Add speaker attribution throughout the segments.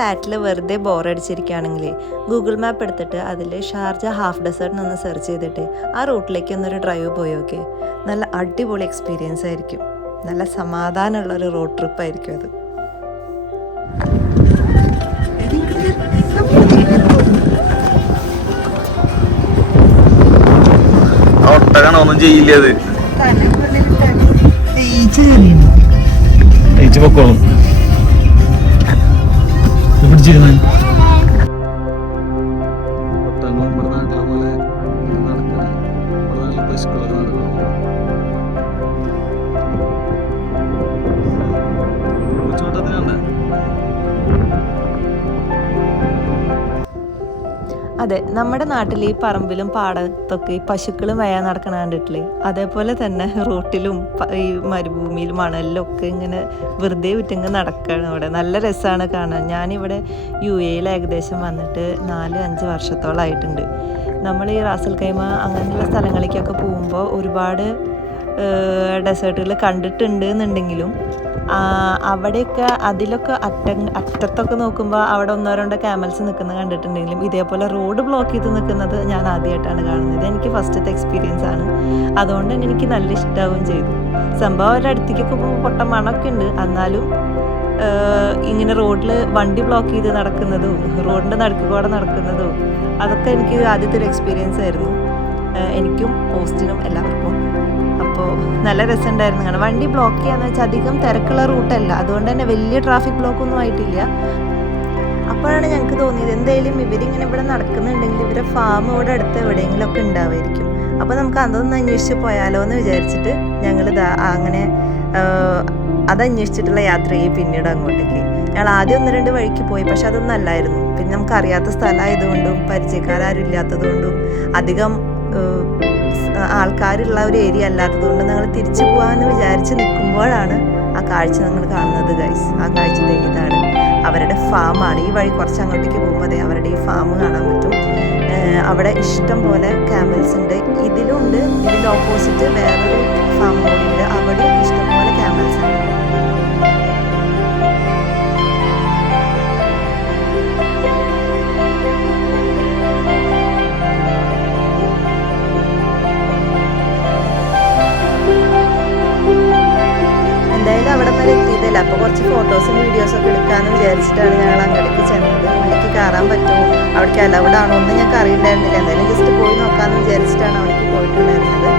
Speaker 1: ഫ്ലാറ്റിൽ വെറുതെ ബോറടിച്ചിരിക്കുകയാണെങ്കിൽ Google map എടുത്തിട്ട് അതിൽ ഷാർജ ഹാഫ് ഡെസേർട്ട് എന്നൊന്ന് സെർച്ച് ചെയ്തിട്ട് ആ റൂട്ടിലേക്ക് ഒന്നൊരു ഡ്രൈവ് പോയോക്കെ നല്ല അടിപൊളി എക്സ്പീരിയൻസ് ആയിരിക്കും. നല്ല സമാധാനമുള്ള ഒരു റോഡ് ട്രിപ്പ് ആയിരിക്കും അത്.
Speaker 2: ഒന്നും ചെയ്യില്ല അത്. Gentlemen.
Speaker 1: അതെ നമ്മുടെ നാട്ടിൽ ഈ പറമ്പിലും പാടത്തൊക്കെ ഈ പശുക്കളും വയാൻ നടക്കണ കണ്ടിട്ടില്ലേ? അതേപോലെ തന്നെ റോട്ടിലും ഈ മരുഭൂമിയിലും മണലിലും ഒക്കെ ഇങ്ങനെ വെറുതെ വിറ്റിങ്ങ് നടക്കുകയാണ് ഇവിടെ നല്ല രസമാണ് കാണാൻ. ഞാനിവിടെ യു എയിൽ ഏകദേശം വന്നിട്ട് നാല് അഞ്ച് വർഷത്തോളമായിട്ടുണ്ട് നമ്മൾ ഈ റാസൽ കൈമ അങ്ങനെയുള്ള സ്ഥലങ്ങളിലേക്കൊക്കെ പോകുമ്പോൾ ഒരുപാട് ഡെസേർട്ടുകൾ കണ്ടിട്ടുണ്ട് എന്നുണ്ടെങ്കിലും അവിടെയൊക്കെ അതിലൊക്കെ അറ്റ അറ്റത്തൊക്കെ നോക്കുമ്പോൾ അവിടെ ഒന്നോ രണ്ടോ ക്യാമൽസ് നിൽക്കുന്നത് കണ്ടിട്ടുണ്ടെങ്കിലും ഇതേപോലെ റോഡ് ബ്ലോക്ക് ചെയ്ത് നിൽക്കുന്നത് ഞാൻ ആദ്യമായിട്ടാണ് കാണുന്നത്. എനിക്ക് ഫസ്റ്റത്തെ എക്സ്പീരിയൻസ് ആണ്. അതുകൊണ്ട് തന്നെ എനിക്ക് നല്ല ഇഷ്ടമാവുകയും ചെയ്തു. സംഭവം അവരുടെ അടുത്തേക്കൊക്കെ പോകുമ്പോൾ പൊട്ട മണമൊക്കെ ഉണ്ട്. എന്നാലും ഇങ്ങനെ റോഡിൽ വണ്ടി ബ്ലോക്ക് ചെയ്ത് നടക്കുന്നതും റോഡിന്റെ നടുക്ക് കൂടെ നടക്കുന്നതും അതൊക്കെ എനിക്ക് ആദ്യത്തെ ഒരു എക്സ്പീരിയൻസ് ആയിരുന്നു. എനിക്കും പോസ്റ്റിനും എല്ലാവർക്കും അപ്പോൾ നല്ല രസമുണ്ടായിരുന്നു. കാരണം വണ്ടി ബ്ലോക്ക് ചെയ്യാന്ന് വെച്ചാൽ അധികം തിരക്കുള്ള റൂട്ടല്ല അതുകൊണ്ട് തന്നെ വലിയ ട്രാഫിക് ബ്ലോക്ക് ഒന്നും ആയിട്ടില്ല. അപ്പോഴാണ് ഞങ്ങൾക്ക് തോന്നിയത് എന്തായാലും ഇവരിങ്ങനെ ഇവിടെ നടക്കുന്നുണ്ടെങ്കിൽ ഇവരെ ഫാം ഇവിടെ അടുത്ത് എവിടെയെങ്കിലും ഒക്കെ ഉണ്ടാവുമായിരിക്കും അപ്പോൾ നമുക്ക് അതൊന്ന് അന്വേഷിച്ച് പോയാലോ എന്ന് വിചാരിച്ചിട്ട് ഞങ്ങൾ അങ്ങനെ അതന്വേഷിച്ചിട്ടുള്ള യാത്രയെ പിന്നീട് അങ്ങോട്ടേക്ക്. ഞങ്ങൾ ആദ്യം ഒന്ന് രണ്ട് വഴിക്ക് പോയി പക്ഷെ അതൊന്നും അല്ലായിരുന്നു. പിന്നെ നമുക്ക് അറിയാത്ത സ്ഥലമായതുകൊണ്ടും പരിചയക്കാരും ഇല്ലാത്തതുകൊണ്ടും അധികം ആൾക്കാരുള്ള ഒരു ഏരിയ അല്ലാത്തതുകൊണ്ട് ഞങ്ങൾ തിരിച്ചു പോകാമെന്ന് വിചാരിച്ച് നിൽക്കുമ്പോഴാണ് ആ കാഴ്ച നിങ്ങൾ കാണുന്നത് ഗൈസ് ആ കാഴ്ച ഇതാണ്. അവരുടെ ഫാമാണ് ഈ വഴി കുറച്ച് അങ്ങോട്ടേക്ക് പോകുമ്പോൾ അതെ അവരുടെ ഈ ഫാം കാണാൻ പറ്റും. അവിടെ ഇഷ്ടം പോലെ ക്യാമൽസ് ഉണ്ട്. ഇതിലുണ്ട് ഇതിന്റെ ഓപ്പോസിറ്റ് വേറൊരു ഫാം കൂടി ഉണ്ട്. അവിടെ ഇഷ്ടം അപ്പോൾ കുറച്ച് ഫോട്ടോസും വീഡിയോസും ഒക്കെ എടുക്കാമെന്ന് വിചാരിച്ചിട്ടാണ് ഞങ്ങൾ അങ്ങോട്ടേക്ക് ചെന്നത്. ഉള്ളിലേക്ക് കയറാൻ പറ്റുമോ? അവിടേക്ക് അലൗഡ് ആണോ ഒന്നും ഞങ്ങൾക്ക് അറിയണ്ടായിരുന്നില്ല. എന്തായാലും ജസ്റ്റ് പോയി നോക്കാമെന്ന് വിചാരിച്ചിട്ടാണ് അവിടേക്ക് പോയിട്ടുണ്ടായിരുന്നത്.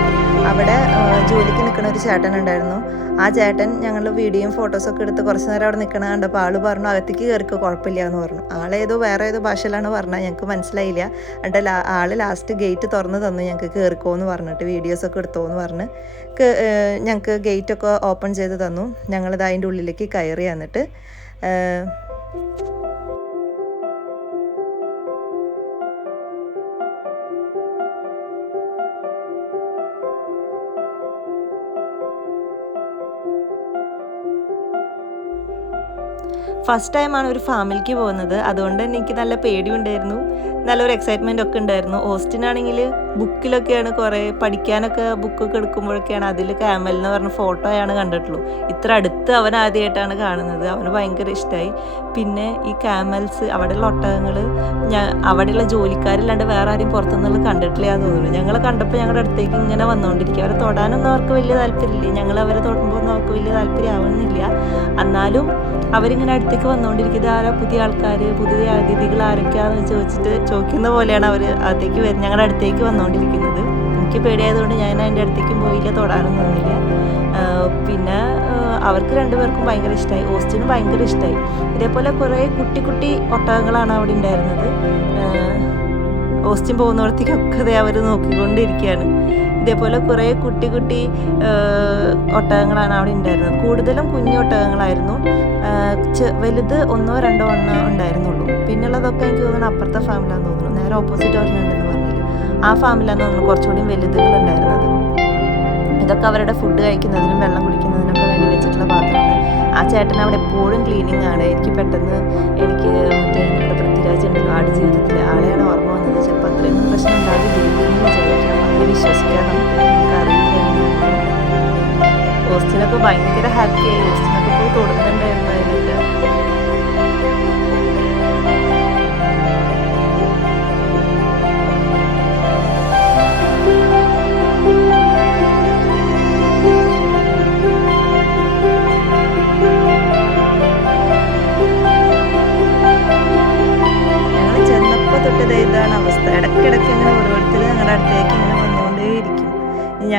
Speaker 1: അവിടെ ജോലിക്ക് നിൽക്കുന്ന ഒരു ചേട്ടൻ ഉണ്ടായിരുന്നു. ആ ചേട്ടൻ ഞങ്ങൾ വീഡിയോയും ഫോട്ടോസൊക്കെ എടുത്ത് കുറച്ച് നേരം അവിടെ നിൽക്കണ കണ്ടപ്പോൾ ആൾ പറഞ്ഞു അകത്തേക്ക് കയറിക്കോ കുഴപ്പമില്ല എന്ന് പറഞ്ഞു ആളേതോ വേറെ ഏതോ ഭാഷയിലാണ് പറഞ്ഞത് ഞങ്ങൾക്ക് മനസ്സിലായില്ല. എന്നിട്ട് ആൾ ലാസ്റ്റ് ഗേറ്റ് തുറന്ന് തന്നു ഞങ്ങൾക്ക് കയറിക്കോ എന്ന് പറഞ്ഞിട്ട് വീഡിയോസൊക്കെ എടുത്തോ എന്ന് പറഞ്ഞ്. ഞങ്ങൾക്ക് ഗേറ്റൊക്കെ ഓപ്പൺ ചെയ്ത് തന്നു. ഞങ്ങളിത് അതിന്റെ ഉള്ളിലേക്ക് കയറി എന്നിട്ട് ഫസ്റ്റ് ടൈമാണ് ഒരു ഫാമിലിക്ക് പോകുന്നത്. അതുകൊണ്ട് തന്നെ എനിക്ക് നല്ല പേടിയുണ്ടായിരുന്നു. നല്ലൊരു എക്സൈറ്റ്മെന്റ് ഒക്കെ ഉണ്ടായിരുന്നു. ഓസ്റ്റിനാണെങ്കിൽ ബുക്കിലൊക്കെയാണ് കുറേ പഠിക്കാനൊക്കെ ബുക്കൊക്കെ എടുക്കുമ്പോഴൊക്കെയാണ് അതിൽ ക്യാമൽ എന്ന് പറഞ്ഞ ഫോട്ടോയാണ് കണ്ടിട്ടുള്ളൂ. ഇത്ര അടുത്ത് അവൻ ആദ്യമായിട്ടാണ് കാണുന്നത്. അവന് ഭയങ്കര ഇഷ്ടമായി പിന്നെ ഈ ക്യാമൽസ് അവിടെയുള്ള ഒട്ടകങ്ങൾ ഞാൻ അവിടെയുള്ള ജോലിക്കാരില്ലാണ്ട് വേറെ ആരും പുറത്തുനിന്നുള്ള കണ്ടിട്ടില്ല തോന്നുന്നു. ഞങ്ങൾ കണ്ടപ്പോൾ ഞങ്ങളുടെ അടുത്തേക്ക് ഇങ്ങനെ വന്നുകൊണ്ടിരിക്കുക അവരെ തൊടാനൊന്നും അവർക്ക് വലിയ താല്പര്യമില്ല. ഞങ്ങൾ അവരെ തൊടുമ്പോൾ ഒന്നും അവർക്ക് വലിയ താല്പര്യമാവുന്നില്ല എന്നാലും അവരിങ്ങനെ അടുത്തേക്ക് വന്നുകൊണ്ടിരിക്കുന്നത് ആരാ പുതിയ ആൾക്കാർ പുതിയ അതിഥികൾ ആരൊക്കെയാണെന്ന് ചോദിച്ചിട്ട് ചോദിക്കുന്ന പോലെയാണ് അവർ അകത്തേക്ക് വരുന്നത് ഞങ്ങളുടെ അടുത്തേക്ക് വന്നുകൊണ്ടിരിക്കുന്നത് എനിക്ക് പേടിയായതുകൊണ്ട് ഞാൻ അതിന്റെ അടുത്തേക്കും പോയില്ല തൊടാനും നിന്നില്ല. പിന്നെ അവർക്ക് രണ്ടുപേർക്കും ഭയങ്കര ഇഷ്ടമായി ഓസ്റ്റിനും ഭയങ്കര ഇഷ്ടമായി ഇതേപോലെ കുറേ കുട്ടി കുട്ടി ഒട്ടകങ്ങളാണ് അവിടെ ഉണ്ടായിരുന്നത്. ഓസ്റ്റിൻ പോകുന്നിടത്തേക്കൊക്കെ അവർ നോക്കിക്കൊണ്ടിരിക്കുകയാണ്. ഇതേപോലെ കുറേ കുട്ടി കുട്ടി ഒട്ടകങ്ങളാണ് അവിടെ ഉണ്ടായിരുന്നത്. കൂടുതലും കുഞ്ഞു ഒട്ടകങ്ങളായിരുന്നു. വലുത് ഒന്നോ രണ്ടോ എണ്ണോ ഉണ്ടായിരുന്നുള്ളൂ. പിന്നുള്ളതൊക്കെ എനിക്ക് തോന്നുന്നു അപ്പുറത്തെ ഫാമിലാന്ന് തോന്നുന്നു. നേരെ ഓപ്പോസിറ്റ് ഒരെണ്ണുണ്ടെന്ന് പറഞ്ഞില്ല? ആ ഫാമിലാന്ന് തോന്നുന്നു കുറച്ചുകൂടി വലുതുകൾ ഉണ്ടായിരുന്നത്. ഇതൊക്കെ അവരുടെ ഫുഡ് കഴിക്കുന്നതിനും വെള്ളം കുടിക്കുന്നതിനൊക്കെ വേണ്ടി വെച്ചിട്ടുള്ള പാത്രമാണ് ആ ചേട്ടൻ അവിടെ എപ്പോഴും ക്ലീനിങ് ആണ്. എനിക്ക് പെട്ടെന്ന് എനിക്ക് മറ്റേ ഉണ്ടല്ലോ ആട് ജീവിതത്തിൽ ആളെയാണ് ഓർമ്മ വന്നത് ചിലപ്പോൾ അത്രയൊന്നും പ്രശ്നം ഉണ്ടാവില്ലായിരിക്കും വിചാരിക്കാം അങ്ങനെ വിശ്വസിക്കാം നമുക്ക് നമുക്കറിയില്ല ഹോസ്റ്റലൊക്കെ ഭയങ്കര ഹാപ്പിയായി ഹോസ്റ്റലൊക്കെ പോയി തൊടുന്നുണ്ടായിരുന്നു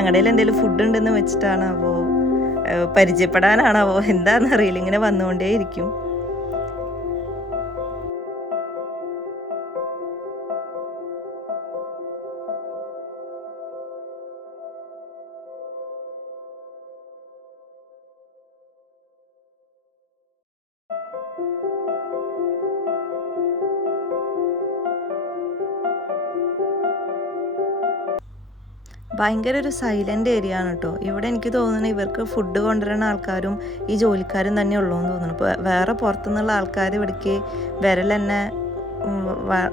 Speaker 1: കടയിൽ എന്തെങ്കിലും ഫുഡ് ഉണ്ടെന്ന് വെച്ചിട്ടാണ് അപ്പോൾ പരിചയപ്പെടാനാണാവോ? എന്താണെന്നറിയില്ല ഇങ്ങനെ വന്നുകൊണ്ടേയിരിക്കും. ഭയങ്കര ഒരു സൈലന്റ് ഏരിയ ആണ് കേട്ടോ ഇവിടെ എനിക്ക് തോന്നുന്നത് ഇവർക്ക് ഫുഡ് കൊണ്ടുവരുന്ന ആൾക്കാരും ഈ ജോലിക്കാരും തന്നെ ഉള്ളൂ എന്ന് തോന്നുന്നു. ഇപ്പോൾ വേറെ പുറത്തുനിന്നുള്ള ആൾക്കാർ ഇവിടേക്ക് വിരൽ തന്നെ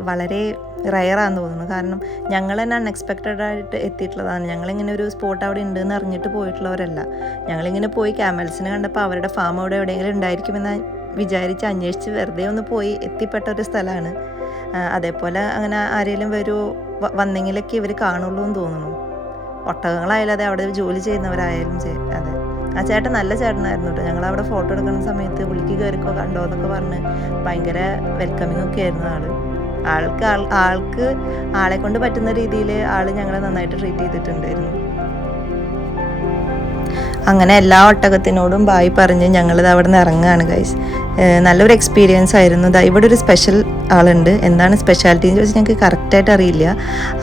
Speaker 1: വളരെ റയറാന്ന് തോന്നുന്നു. കാരണം ഞങ്ങൾ തന്നെ അൺഎക്സ്പെക്റ്റഡ് ആയിട്ട് എത്തിയിട്ടുള്ളതാണ്. ഞങ്ങളിങ്ങനെ ഒരു സ്പോട്ട് അവിടെ ഉണ്ടെന്ന് അറിഞ്ഞിട്ട് പോയിട്ടുള്ളവരല്ല. ഞങ്ങളിങ്ങനെ പോയി ക്യാമൽസിനെ കണ്ടപ്പോൾ അവരുടെ ഫാം അവിടെ എവിടെയെങ്കിലും ഉണ്ടായിരിക്കുമെന്ന് വിചാരിച്ച് അന്വേഷിച്ച് വെറുതെ ഒന്ന് പോയി എത്തിപ്പെട്ട ഒരു സ്ഥലമാണ് അതേപോലെ അങ്ങനെ ആരെങ്കിലും വരുമോ വ- വന്നെങ്കിലൊക്കെ ഇവർ കാണുള്ളൂ എന്ന് തോന്നുന്നു. ഒട്ടകങ്ങളായാലും അതെ അവിടെ ജോലി ചെയ്യുന്നവരായാലും അതെ. ആ ചേട്ടൻ നല്ല ചേട്ടനായിരുന്നു കേട്ടോ ഞങ്ങൾ അവിടെ ഫോട്ടോ എടുക്കുന്ന സമയത്ത് പുള്ളിക്ക് കയറിക്കോ കണ്ടോ എന്നൊക്കെ പറഞ്ഞ് ഭയങ്കര വെൽക്കമിങ് ഒക്കെ ആയിരുന്നു ആൾ. ആൾക്ക് ആൾ ആൾക്ക് ആളെ കൊണ്ട് പറ്റുന്ന രീതിയിൽ ആൾ ഞങ്ങളെ നന്നായിട്ട് ട്രീറ്റ് ചെയ്തിട്ടുണ്ടായിരുന്നു. അങ്ങനെ എല്ലാ ഒട്ടകത്തിനോടും ബായി പറഞ്ഞ് ഞങ്ങളിത് അവിടെ നിന്ന് ഇറങ്ങുകയാണ് ഗൈസ് നല്ലൊരു എക്സ്പീരിയൻസ് ആയിരുന്നു. ദാ ഇവിടെ ഒരു സ്പെഷ്യൽ ആളുണ്ട്. എന്താണ് സ്പെഷ്യാലിറ്റി എന്ന് ചോദിച്ചാൽ ഞങ്ങൾക്ക് കറക്റ്റായിട്ട് അറിയില്ല.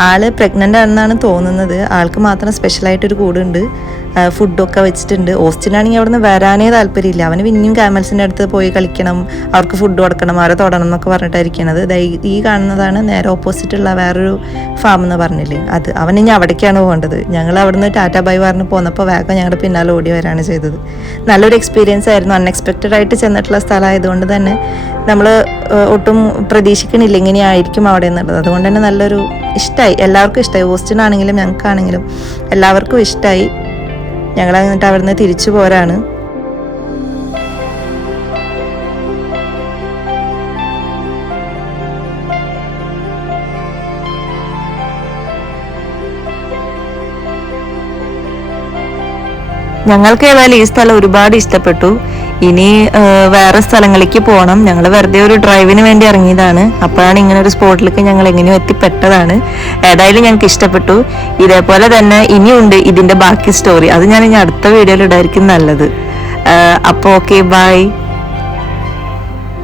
Speaker 1: ആൾ പ്രഗ്നന്റ് ആണെന്നാണ് തോന്നുന്നത്. ആൾക്ക് മാത്രം സ്പെഷ്യലായിട്ടൊരു കൂടുണ്ട്. ഫുഡൊക്കെ വെച്ചിട്ടുണ്ട്. ഓസ്റ്റിനാണെങ്കിൽ അവിടെ നിന്ന് വരാനേ താല്പര്യമില്ല. അവന് പിന്നെയും ക്യാമൽസിന്റെ അടുത്ത് പോയി കളിക്കണം. അവർക്ക് ഫുഡ് കൊടുക്കണം. അവരെ തൊടണം എന്നൊക്കെ പറഞ്ഞിട്ടായിരിക്കണത് ഈ കാണുന്നതാണ് നേരെ ഓപ്പോസിറ്റുള്ള വേറൊരു ഫാം എന്ന് പറഞ്ഞില്ലേ? അത് അവൻ ഇനി അവിടേക്കാണ് പോകേണ്ടത്. ഞങ്ങൾ അവിടുന്ന് ടാറ്റ ബൈ പറഞ്ഞ് പോന്നപ്പോൾ വേഗം ഞങ്ങളുടെ പിന്നാലെ ഓടി വരാണ് ചെയ്തത്. നല്ലൊരു എക്സ്പീരിയൻസ് ആയിരുന്നു. അൺഎക്സ്പെക്റ്റഡ് ആയിട്ട് ചെന്നിട്ടുള്ള സ്ഥലമായതുകൊണ്ട് തന്നെ നമ്മൾ ഒട്ടും പ്രതീക്ഷിക്കണില്ല ഇങ്ങനെയായിരിക്കും അവിടെ എന്നുള്ളത്. അതുകൊണ്ട് തന്നെ നല്ലൊരു ഇഷ്ടമായി എല്ലാവർക്കും ഇഷ്ടമായി ഓസ്റ്റിനാണെങ്കിലും ഞങ്ങൾക്കാണെങ്കിലും എല്ലാവർക്കും ഇഷ്ടമായി ഞങ്ങൾ എന്നിട്ട് അവിടുന്ന് തിരിച്ചു പോരാണ്. ഞങ്ങൾക്ക് ഏതായാലും ഈ സ്ഥലം ഒരുപാട് ഇഷ്ടപ്പെട്ടു. ഇനി വേറെ സ്ഥലങ്ങളിലേക്ക് പോകണം ഞങ്ങൾ വെറുതെ ഒരു ഡ്രൈവിന് വേണ്ടി ഇറങ്ങിയതാണ്. അപ്പോഴാണ് ഇങ്ങനെ ഒരു സ്പോട്ടിലേക്ക് ഞങ്ങൾ എങ്ങനെയോ എത്തിപ്പെട്ടതാണ്. ഏതായാലും ഞങ്ങൾക്ക് ഇഷ്ടപ്പെട്ടു. ഇതേപോലെ തന്നെ ഇനിയുണ്ട് ഇതിന്റെ ബാക്കി സ്റ്റോറി അത് ഞാൻ ഇനി അടുത്ത വീഡിയോയിൽ ഇടായിരിക്കും നല്ലത്. അപ്പോൾ ഓക്കെ ബൈ